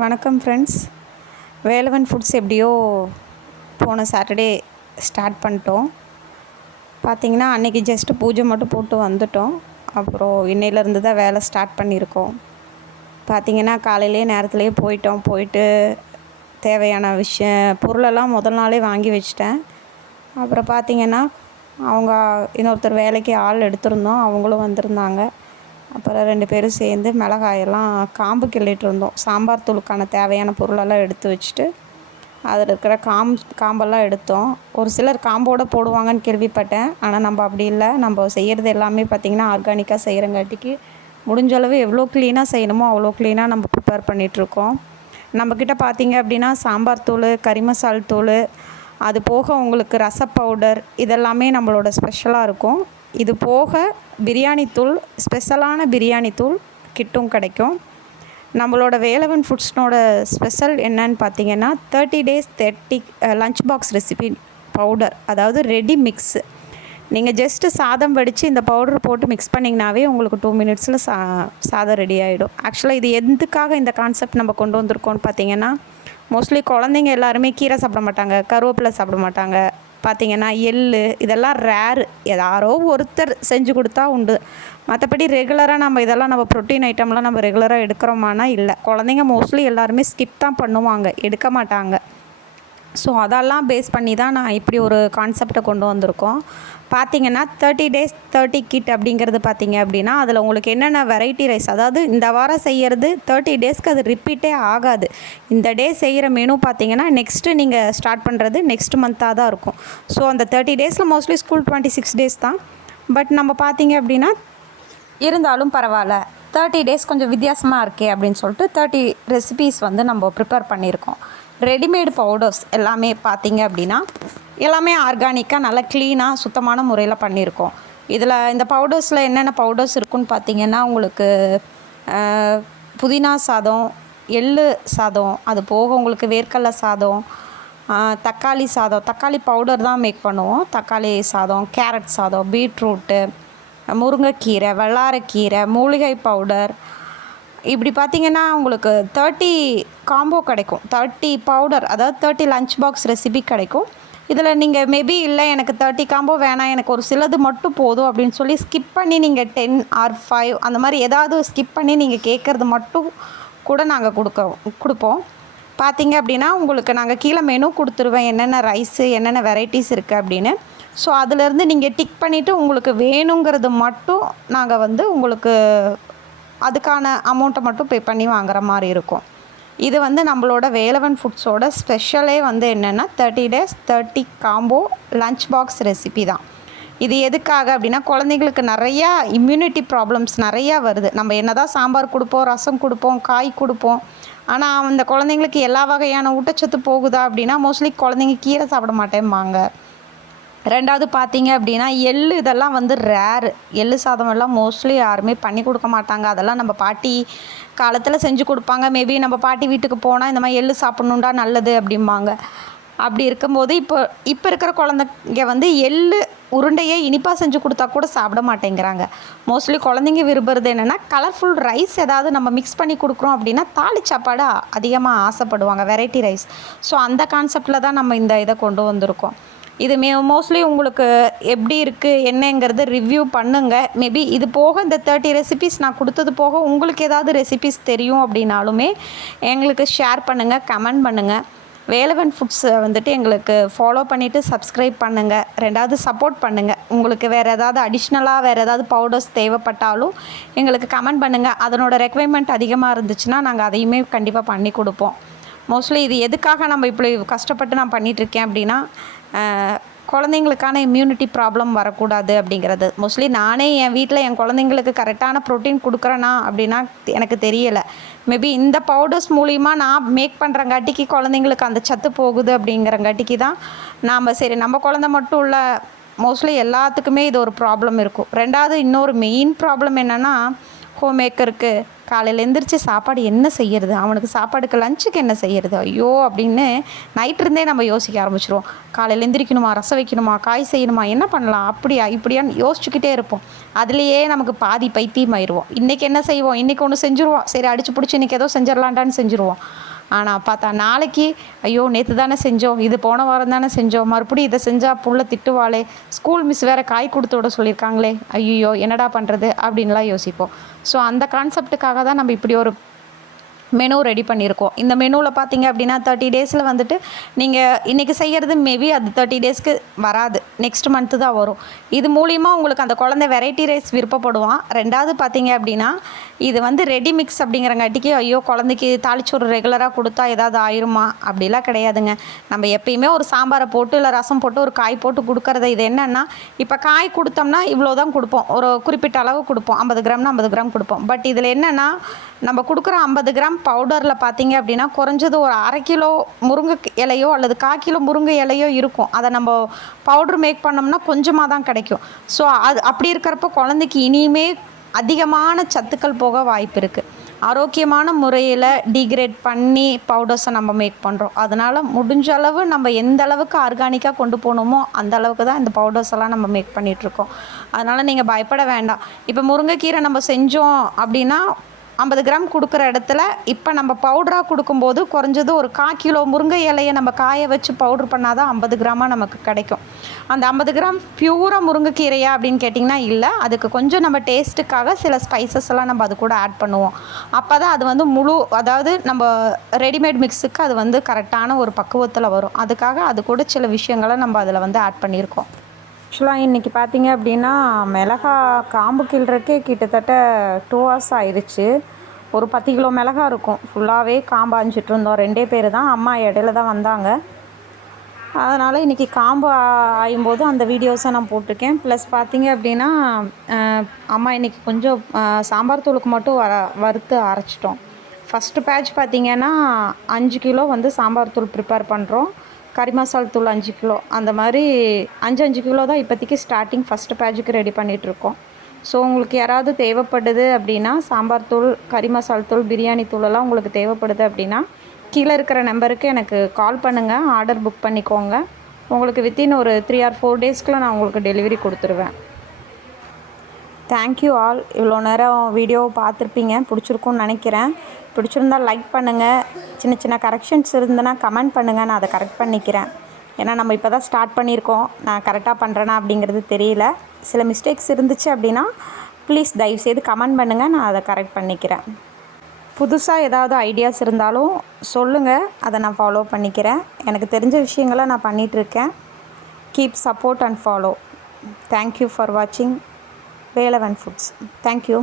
வணக்கம் friends Velavan foods எப்படியோ போன சாட்டர்டே ஸ்டார்ட் பண்ணிட்டோம். பார்த்தீங்கன்னா அன்றைக்கி ஜஸ்ட்டு பூஜை மட்டும் போட்டு வந்துட்டோம். அப்புறம் இன்னையிலேருந்து தான் வேலை ஸ்டார்ட் பண்ணியிருக்கோம். பார்த்தீங்கன்னா காலையிலே நேரத்துலேயே போயிட்டோம். போயிட்டு தேவையான விஷயம் பொருளெல்லாம் முதல் நாளே வாங்கி வச்சிட்டேன். அப்புறம் பார்த்தீங்கன்னா அவங்க இன்னொருத்தர் வேலைக்கு ஆள் எடுத்திருந்தோம். அவங்களும் வந்திருந்தாங்க. அப்புறம் ரெண்டு பேரும் சேர்ந்து மிளகாயெல்லாம் காம்பு கிள்ளிட்டு இருந்தோம். சாம்பார் தூளுக்கான தேவையான பொருளெல்லாம் எடுத்து வச்சுட்டு அதில் இருக்கிற காம் காம்பெல்லாம் எடுத்தோம். ஒரு சிலர் காம்போடு போடுவாங்கன்னு கேள்விப்பட்டேன். ஆனால் நம்ம அப்படி இல்லை. நம்ம செய்கிறது எல்லாமே பார்த்திங்கன்னா ஆர்கானிக்காக செய்கிறங்காட்டிக்கு முடிஞ்ச அளவு எவ்வளோ க்ளீனாக செய்யணுமோ அவ்வளோ க்ளீனாக நம்ம ப்ரிப்பேர் பண்ணிகிட்ருக்கோம் நம்மக்கிட்ட பார்த்தீங்க அப்படின்னா சாம்பார் தூள் கறி மசால் தூள் அது போக உங்களுக்கு ரச பவுடர் இதெல்லாமே நம்மளோட ஸ்பெஷலாக இருக்கும். இது போக பிரியாணி தூள் ஸ்பெஷலான பிரியாணி தூள் கிட்டும் கிடைக்கும். நம்மளோட வேலவன் ஃபுட்ஸ்னோட ஸ்பெஷல் என்னன்னு பார்த்தீங்கன்னா thirty days thirty lunch box recipe powder அதாவது ரெடி மிக்ஸு நீங்கள் ஜஸ்ட்டு சாதம் வடித்து இந்த பவுடர் போட்டு மிக்ஸ் பண்ணிங்கனாவே உங்களுக்கு டூ மினிட்ஸில் சா சாதம் ரெடி ஆகிடும் ஆக்சுவலாக இது எதுக்காக இந்த கான்செப்ட் நம்ம கொண்டு வந்திருக்கோம்னு பார்த்தீங்கன்னா மோஸ்ட்லி குழந்தைங்க எல்லாருமே கீரை சாப்பிட மாட்டாங்க கருவேப்பிலை சாப்பிட மாட்டாங்க. பார்த்தீங்கன்னா எள் இதெல்லாம் ரேரு யாரோ ஒருத்தர் செஞ்சு கொடுத்தா உண்டு. மற்றபடி ரெகுலராக நம்ம இதெல்லாம் நம்ம ப்ரோட்டீன் ஐட்டம்லாம் நம்ம ரெகுலராக எடுக்கிறோமானா இல்லை. குழந்தைங்க மோஸ்ட்லி எல்லாருமே ஸ்கிப் தான் பண்ணுவாங்க. எடுக்க மாட்டாங்க. ஸோ அதெல்லாம் பேஸ் பண்ணி தான் நான் இப்படி ஒரு கான்செப்டை கொண்டு வந்திருக்கோம். பார்த்தீங்கன்னா தேர்ட்டி டேஸ் தேர்ட்டி கிட் அப்படிங்கிறது பார்த்தீங்க அப்படின்னா அதில் உங்களுக்கு என்னென்ன வெரைட்டி ரைஸ் அதாவது இந்த வாரம் செய்கிறது தேர்ட்டி டேஸ்க்கு அது ரிப்பீட்டே ஆகாது. இந்த டே செய்கிற மெனு பார்த்தீங்கன்னா நெக்ஸ்ட்டு நீங்கள் ஸ்டார்ட் பண்ணுறது நெக்ஸ்ட் மந்த்தாக தான் இருக்கும். ஸோ அந்த தேர்ட்டி டேஸில் mostly school twenty six days தான். பட் நம்ம பார்த்தீங்க அப்படின்னா இருந்தாலும் பரவாயில்ல. தேர்ட்டி டேஸ் கொஞ்சம் வித்தியாசமாக இருக்கே அப்படின்னு சொல்லிட்டு தேர்ட்டி ரெசிபீஸ் வந்து நம்ம ப்ரிப்பேர் பண்ணியிருக்கோம். ரெடிமேடு பவுடர்ஸ் எல்லாமே பார்த்தீங்க அப்படின்னா எல்லாமே ஆர்கானிக்காக நல்லா க்ளீனாக சுத்தமான முறையில் பண்ணியிருக்கோம். இதில் இந்த பவுடர்ஸில் என்னென்ன பவுடர்ஸ் இருக்குன்னு பார்த்தீங்கன்னா உங்களுக்கு புதினா சாதம் எள்ளு சாதம் அது போக உங்களுக்கு வேர்க்கடலை சாதம் தக்காளி சாதம் தக்காளி பவுடர் தான் மேக் பண்ணுவோம். தக்காளி சாதம் கேரட் சாதம் பீட்ரூட்டு முருங்கைக்கீரை வெள்ளாரக்கீரை மூலிகை பவுடர் இப்படி பார்த்தீங்கன்னா உங்களுக்கு தேர்ட்டி காம்போ கிடைக்கும். தேர்ட்டி பவுடர் அதாவது தேர்ட்டி லஞ்ச் பாக்ஸ் ரெசிபி கிடைக்கும். இதில் நீங்கள் மேபி இல்லை எனக்கு தேர்ட்டி காம்போ வேணாம் எனக்கு ஒரு சிலது மட்டும் போதும் அப்படின்னு சொல்லி ஸ்கிப் பண்ணி நீங்கள் டென் ஆர் ஃபைவ் அந்த மாதிரி ஏதாவது ஸ்கிப் பண்ணி நீங்கள் கேட்குறது மட்டும் கூட நாங்கள் கொடுக்க கொடுப்போம். பார்த்தீங்க அப்படின்னா உங்களுக்கு நாங்கள் கீழே மெனு கொடுத்துருவேன் என்னென்ன ரைஸு என்னென்ன வெரைட்டிஸ் இருக்குது அப்படின்னு. ஸோ அதுலேருந்து நீங்கள் டிக் பண்ணிவிட்டு உங்களுக்கு வேணுங்கிறது மட்டும் நாங்கள் வந்து உங்களுக்கு அதுக்கான அமௌண்ட்டை மட்டும் பே பண்ணி வாங்குற மாதிரி இருக்கும். இது வந்து நம்மளோட வேலவன் ஃபுட்ஸோட ஸ்பெஷலே வந்து என்னென்னா thirty days thirty combo lunch box recipe தான். இது எதுக்காக அப்படின்னா குழந்தைங்களுக்கு நிறையா இம்யூனிட்டி ப்ராப்ளம்ஸ் நிறையா வருது. நம்ம என்ன தான் சாம்பார் கொடுப்போம் ரசம் கொடுப்போம் காய் கொடுப்போம். ஆனால் அந்த குழந்தைங்களுக்கு எல்லா வகையான ஊட்டச்சத்து போகுதா அப்படின்னா மோஸ்ட்லி குழந்தைங்க கீரை சாப்பிட மாட்டேம்பாங்க. ரெண்டாவது பார்த்தீங்க அப்படின்னா எள் இதெல்லாம் வந்து ரேரு எள் சாதமெல்லாம் மோஸ்ட்லி யாருமே பண்ணி கொடுக்க மாட்டாங்க. அதெல்லாம் நம்ம பாட்டி காலத்தில் செஞ்சு கொடுப்பாங்க. மேபி நம்ம பாட்டி வீட்டுக்கு போனால் இந்த மாதிரி எள்ளு சாப்பிட்ணுண்டா நல்லது அப்படிம்பாங்க. அப்படி இருக்கும்போது இப்போ இப்போ இருக்கிற குழந்தைங்க வந்து எள் உருண்டையே இனிப்பாக செஞ்சு கொடுத்தா கூட சாப்பிட மாட்டேங்கிறாங்க. மோஸ்ட்லி குழந்தைங்க விரும்புறது என்னென்னா கலர்ஃபுல் ரைஸ் ஏதாவது நம்ம மிக்ஸ் பண்ணி கொடுக்குறோம் அப்படின்னா தாலி சாப்பாடு அதிகமாக ஆசைப்படுவாங்க வெரைட்டி ரைஸ் ஸோ அந்த கான்செப்டில் தான் நம்ம இந்த இதை கொண்டு வந்திருக்கோம். இது மே மோஸ்ட்லி உங்களுக்கு எப்படி இருக்குது என்னங்கிறது ரிவ்யூ பண்ணுங்கள் மேபி இது போக இந்த தேர்ட்டி ரெசிபிஸ் நான் கொடுத்தது போக உங்களுக்கு ஏதாவது ரெசிபிஸ் தெரியும் அப்படின்னாலுமே எங்களுக்கு ஷேர் பண்ணுங்கள் கமெண்ட் பண்ணுங்கள் வேலவன் ஃபுட்ஸை வந்துட்டு எங்களுக்கு ஃபாலோ பண்ணிவிட்டு சப்ஸ்கிரைப் பண்ணுங்கள் ரெண்டாவது சப்போர்ட் பண்ணுங்கள் உங்களுக்கு வேறு ஏதாவது அடிஷ்னலாக வேறு ஏதாவது பவுடர்ஸ் தேவைப்பட்டாலும் எங்களுக்கு கமெண்ட் பண்ணுங்கள் அதனோட ரெக்குவயர்மெண்ட் அதிகமாக இருந்துச்சுன்னா நாங்கள் அதையுமே கண்டிப்பாக பண்ணி கொடுப்போம். மோஸ்ட்லி இது எதுக்காக நம்ம இப்படி கஷ்டப்பட்டு நான் பண்ணிகிட்ருக்கேன் அப்படின்னா குழந்தைங்களுக்கான இம்யூனிட்டி ப்ராப்ளம் வரக்கூடாது அப்படிங்கிறது. மோஸ்ட்லி நானே என் வீட்டில் என் குழந்தைங்களுக்கு கரெக்டான ப்ரோட்டீன் கொடுக்குறேனா அப்படின்னா எனக்கு தெரியலை. மேபி இந்த பவுடர்ஸ் மூலிமா நான் மேக் பண்ணுறங்காட்டிக்கு குழந்தைங்களுக்கு அந்த சத்து போகுது அப்படிங்கிறங்காட்டிக்கு தான் நாம் சரி நம்ம குழந்த மட்டும் உள்ள மோஸ்ட்லி எல்லாத்துக்குமே இது ஒரு ப்ராப்ளம் இருக்கும். ரெண்டாவது இன்னொரு மெயின் ப்ராப்ளம் என்னென்னா ஹோம் மேக்கருக்கு காலையில் எந்திரிச்சு சாப்பாடு என்ன செய்யறது? அவனுக்கு சாப்பாடுக்கு லஞ்சுக்கு என்ன செய்யறது? ஐயோ அப்படின்னு நைட் இருந்தே நம்ம யோசிக்க ஆரம்பிச்சிருவோம். காலையில் எந்திரிக்கணுமா? ரசம் வைக்கணுமா? காய் செய்யணுமா? என்ன பண்ணலாம்? அப்படியா இப்படியான்னு யோசிச்சுக்கிட்டே இருப்போம். அதுலேயே நமக்கு பாதி பைத்தியம் ஆயிடுவோம் இன்றைக்கி என்ன செய்வோம்? இன்றைக்கி ஒன்று செஞ்சுருவோம். சரி அடிச்சு பிடிச்சி இன்றைக்கி ஏதோ செஞ்சிடலான்டான்னு செஞ்சுருவோம். ஆனால் பார்த்தா நாளைக்கு ஐயோ நேற்று தானே செஞ்சோம் இது போன வாரம் தானே செஞ்சோம் மறுபடியும் இதை செஞ்சால் புள்ள திட்டுவாளே ஸ்கூல் மிஸ் வேறு காய் கொடுத்து விட சொல்லியிருக்காங்களே ஐயோ என்னடா பண்ணுறது அப்படின்லாம் யோசிப்போம். ஸோ அந்த கான்செப்ட்டுக்காக தான் நம்ம இப்படி ஒரு மெனு ரெடி பண்ணியிருக்கோம். இந்த மெனுவில் பார்த்தீங்க அப்படின்னா தேர்ட்டி டேஸில் வந்துட்டு நீங்கள் இன்றைக்கி செய்கிறது மேபி அது தேர்ட்டி டேஸ்க்கு வராது. நெக்ஸ்ட் மந்த்து தான் வரும். இது மூலிமா உங்களுக்கு அந்த குழந்தை வெரைட்டி ரைஸ் விருப்பப்படுவான். ரெண்டாவது பார்த்தீங்க அப்படின்னா இது வந்து ரெடி மிக்ஸ் அப்படிங்கிறங்காட்டிக்கு ஐயோ குழந்தைக்கு தாளிச்சோறு ரெகுலராக கொடுத்தா ஏதாவது ஆயிருமா? அப்படிலாம் கிடையாதுங்க. நம்ம எப்பயுமே ஒரு சாம்பாரை போட்டு இல்லை ரசம் போட்டு ஒரு காய் போட்டு கொடுக்கறது இது என்னென்னா இப்போ காய் கொடுத்தோம்னா இவ்வளோ தான் கொடுப்போம். ஒரு குறிப்பிட்ட அளவு கொடுப்போம். ஐம்பது கிராம்னா ஐம்பது கிராம் கொடுப்போம். பட் இதில் என்னென்னா நம்ம கொடுக்குற ஐம்பது கிராம் பவுடரில் பார்த்தீங்க அப்படின்னா குறைஞ்சது ஒரு அரை கிலோ முருங்கை இலையோ அல்லது கால் கிலோ முருங்கை இலையோ இருக்கும். அதை நம்ம பவுடர் மேக் பண்ணோம்னா கொஞ்சமாக தான் கிடைக்கும். ஸோ அது அப்படி இருக்கிறப்ப குழந்தைக்கு இனியுமே அதிகமான சத்துக்கள் போக வாய்ப்பு இருக்குது ஆரோக்கியமான முறையில் டிகிரேட் பண்ணி பவுடர்ஸை நம்ம மேக் பண்ணுறோம் அதனால் முடிஞ்ச அளவு நம்ம எந்த அளவுக்கு ஆர்கானிக்காக கொண்டு போகணுமோ அந்த அளவுக்கு தான் இந்த பவுடர்ஸ் எல்லாம் நம்ம மேக் பண்ணிகிட்ருக்கோம் அதனால் நீங்கள் பயப்பட வேண்டாம். இப்போ முருங்கைக்கீரை நம்ம செஞ்சோம் அப்படின்னா ஐம்பது கிராம் கொடுக்குற இடத்துல இப்போ நம்ம பவுடராக கொடுக்கும்போது குறைஞ்சது ஒரு கா கிலோ முருங்கை இலையை நம்ம காய வச்சு பவுட்ரு பண்ணால் தான் ஐம்பது கிராமாக நமக்கு கிடைக்கும். அந்த ஐம்பது கிராம் பியூராக முருங்கைக்கீரையா அப்படின்னு கேட்டிங்கன்னா இல்லை அதுக்கு கொஞ்சம் நம்ம டேஸ்ட்டுக்காக சில ஸ்பைசஸ் எல்லாம் நம்ம அது கூட ஆட் பண்ணுவோம். அப்போ தான் அது வந்து முழு அதாவது நம்ம ரெடிமேட் மிக்ஸுக்கு அது வந்து கரெக்டான ஒரு பக்குவத்தில் வரும். அதுக்காக அது கூட சில விஷயங்களை நம்ம அதில் வந்து ஆட் பண்ணியிருக்கோம். ஆக்சுவலாக இன்றைக்கி பார்த்தீங்க அப்படின்னா மிளகா காம்பு கிள்றக்கே கிட்டத்தட்ட டூ ஹவர்ஸ் ஆயிடுச்சு ஒரு பத்து கிலோ மிளகா இருக்கும். ஃபுல்லாகவே காம்பு அஞ்சிட்டு இருந்தோம். ரெண்டே பேர் தான். அம்மா இடையில தான் வந்தாங்க. அதனால் இன்றைக்கி காம்பு ஆயும்போது அந்த வீடியோஸை நான் போட்டிருக்கேன். ப்ளஸ் பார்த்தீங்க அப்படின்னா அம்மா இன்றைக்கி கொஞ்சம் சாம்பார் தூளுக்கு மட்டும் வர வறுத்து அரைச்சிட்டோம். ஃபஸ்ட்டு பேட்ச் பார்த்தீங்கன்னா அஞ்சு கிலோ வந்து சாம்பார் தூள் ப்ரிப்பேர் பண்ணுறோம் கறி மசால் தூள் அஞ்சு கிலோ அந்த மாதிரி அஞ்சு அஞ்சு கிலோ தான் இப்போதைக்கு ஸ்டார்டிங் ஃபஸ்ட்டு பேஜுக்கு ரெடி பண்ணிகிட்ருக்கோம் ஸோ உங்களுக்கு யாராவது தேவைப்படுது அப்படின்னா சாம்பார் தூள் கறி மசால் தூள் பிரியாணி தூளெல்லாம் உங்களுக்கு தேவைப்படுது அப்படின்னா கீழே இருக்கிற நம்பருக்கு எனக்கு கால் பண்ணுங்கள் ஆர்டர் புக் பண்ணிக்கோங்க. உங்களுக்கு வித்தின் ஒரு த்ரீ ஆர் ஃபோர் டேஸ்க்குள்ள நான் உங்களுக்கு டெலிவரி கொடுத்துருவேன். தேங்க்யூ ஆல் இவ்வளோ நேரம் வீடியோவை பார்த்துருப்பீங்க. பிடிச்சிருக்கும்னு நினைக்கிறேன். பிடிச்சிருந்தா லைக் பண்ணுங்கள் சின்ன சின்ன கரெக்ஷன்ஸ் இருந்ததுன்னா கமெண்ட் பண்ணுங்கள் நான் அதை கரெக்ட் பண்ணிக்கிறேன். ஏன்னா நம்ம இப்போ தான் ஸ்டார்ட் பண்ணியிருக்கோம். நான் கரெக்டாக பண்ணுறேனா அப்படிங்கிறது தெரியல. சில மிஸ்டேக்ஸ் இருந்துச்சு அப்படின்னா ப்ளீஸ் தயவுசெய்து கமெண்ட் பண்ணுங்கள் நான் அதை கரெக்ட் பண்ணிக்கிறேன். புதுசாக ஏதாவது ஐடியாஸ் இருந்தாலும் சொல்லுங்கள் அதை நான் ஃபாலோ பண்ணிக்கிறேன். எனக்கு தெரிஞ்ச விஷயங்களை நான் பண்ணிகிட்ருக்கேன் keep support and follow thank you for வாட்சிங் வேலவன் ஃபுட்ஸ் தேங்க்யூ